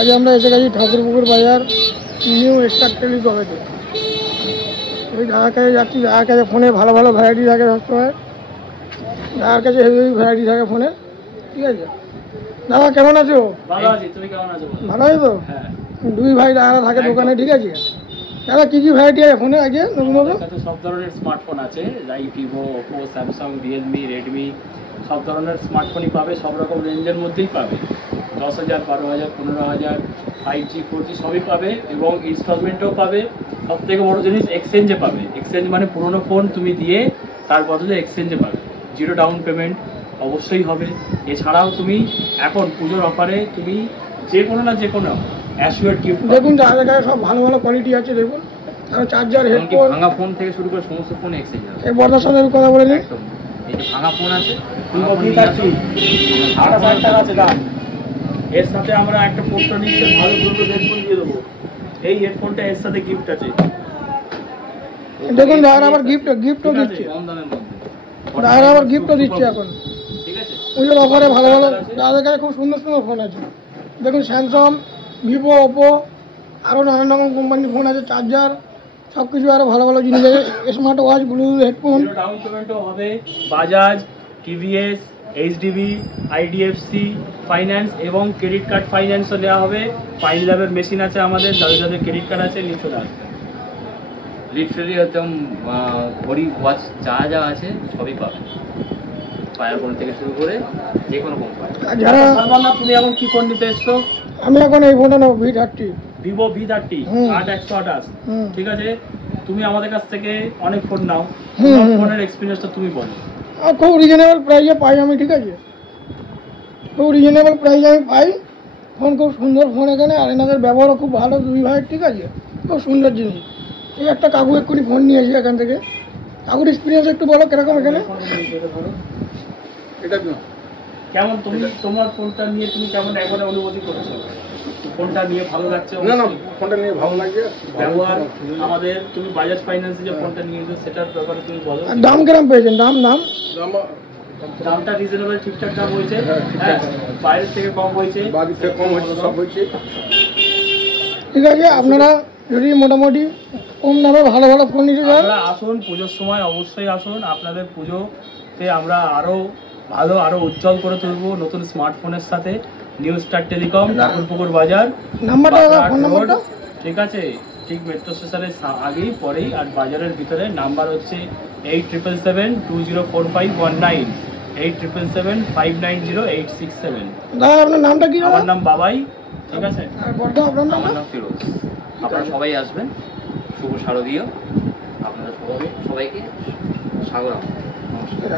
আজ আমরা এসে গেছি ঠাকুরপুকুর বাজার নিউ স্টার টেলিকমে। ওই দাদার কাছে যাচ্ছি, দাদার কাছে ফোনে ভালো ভালো ভ্যারাইটি থাকে সবসময়, দাদার কাছে হেভি হেভি ভ্যারাইটি থাকে ফোনে। ঠিক আছে দাদা, কেমন আছো? ভালো আছি, তুমি কেমন আছো? ভালো আছো তো? হ্যাঁ, দুই ভাই দাদা থাকে দোকানে। ঠিক আছে দাদা, কী কী ভ্যারাইটি আছে ফোনে আজকে নতুন নতুন? সব ধরনের স্মার্টফোন আছে, যাই Vivo, Oppo, Samsung, Realme, Redmi, সব ধরনের স্মার্টফোনই পাবে, সব রকম রেঞ্জের মধ্যেই পাবে। 10,000, 12,000, 15,000, 5G 4G সবই পাবে এবং ইনস্টলমেন্টেও পাবে। সব থেকে বড়ো জিনিস এক্সচেঞ্জে পাবে। এক্সচেঞ্জ মানে পুরোনো ফোন তুমি দিয়ে তার বদলে এক্সচেঞ্জে পাবে। 0 ডাউন পেমেন্ট অবশ্যই হবে। এছাড়াও তুমি এখন পুজোর অফারে তুমি যে কোনো না যে কোনো অ্যাসুয়ার গিফট দেখুন দাদার কাছে সব ভালো ভালো কোয়ালিটি আছে। দেখুন আর চার্জার, হেডফোন, ভাঙা ফোন থেকে শুরু করে সমস্ত ফোন এক্সচেঞ্জ আছে। এই বর্দার সাথে কথা বলে নিন। একদম, এই যে ভাঙা ফোন আছে, আছে দাম। এর সাথে আমরা একটা পোস্টার ভালো দুটো হেডফোন দিয়ে দেবো। এই হেডফোনটা এর সাথে গিফট আছে। দেখুন দাদার আবার গিফটও দিচ্ছে, কম দামের মধ্যে দাদার আবার গিফটও দিচ্ছে এখন। ঠিক আছে, পুজোর অফারে ভালো ভালো দাদার কাছে খুব সুন্দর সুন্দর ফোন আছে। দেখুন স্যামসাং, ভিভো, ওপো, আরও নানান রকম কোম্পানির ফোন আছে, চার্জার সব কিছু আরও ভালো ভালো জিনিস আছে, smart watch, bluetooth headphone. Down পেমেন্টও হবে। বাজাজ, টিভিএস, এইচডিবি, আইডিএফসি ফাইন্যান্স এবং ক্রেডিট কার্ড ফাইন্যান্সও দেওয়া হবে। ফাইন ল্যাবের মেশিন আছে আমাদের, যাদের যাদের ক্রেডিট কার্ড আছে নিয়ে চলে আসবে। লিটারেলি একদম ঘড়ি, ওয়াচ যা যা আছে সবই পাবে, ফায়ার ফোন থেকে শুরু করে যে কোনো কোম্পানি। যারা তুমি এখন কি ফোন নিতে এসছো? আমি এখন এই ফোনটা নেবো, V30, ভিভো V30 8128। ঠিক আছে, তুমি আমাদের কাছ থেকে অনেক ফোন নাও, ফোনের এক্সপিরিয়েন্সটা তুমি বলো। আর খুব রিজনেবল প্রাইসে পাই আমি। ঠিক আছে, খুব রিজনেবল প্রাইসে আমি পাই ফোন, খুব সুন্দর ফোন এখানে। আর এনাদের ব্যবহারও খুব ভালো দুই ভাই। ঠিক আছে, খুব সুন্দর জিনিস। এই একটা কাকু এক্ষুনি ফোন নিয়েছি এখান থেকে। কাকুর এক্সপিরিয়েন্স একটু বলো কিরকম এখানে। এটা কেমন, তুমি তোমার ফোনটা নিয়ে তুমি কেমন এখন অনুভূতি করছো? ফোনটা নিয়ে ভালো লাগছে? না না, ফোনটা নিয়ে ভালো লাগছে। ব্যবহার আমাদের, তুমি বাজাজ ফাইন্যান্সে যে ফোনটা নিয়েছো সেটার ব্যাপারে তুমি বলো। আর দাম কিরকম পেয়েছেন? দামটা রিজনেবল, ঠিকঠাক দাম হয়েছে। হ্যাঁ, বাইরের থেকে কম হয়েছে, বাড়ির থেকে কম হয়েছে, সব হয়েছে। ঠিক আছে, আপনারা যদি মোটামুটি কম দামে ভালো ভালো ফোন নিতে চান, আসুন পুজোর সময়, অবশ্যই আসুন। আপনাদের পুজোতে আমরা আরো ভালো, আরো উজ্জ্বল করে তুলবো নতুন স্মার্টফোনের সাথে। নিউ স্টার টেলিকম, ঠাকুরপুকুর বাজার, নাম্বারটা। ঠিক আছে, ঠিক মেট্রো স্টেশনের আগেই পরেই। আর বাজারের ভিতরে নাম্বার হচ্ছে 8777204519, 8777590867। দাদা আপনার নামটা কি? আমার নাম বাবাই। ঠিক আছে, আপনার নাম? আমার নাম ফিরোজ। আপনারা সবাই আসবেন, শুভ শারদীয়। আপনারা সবাইকে স্বাগত। নমস্কার।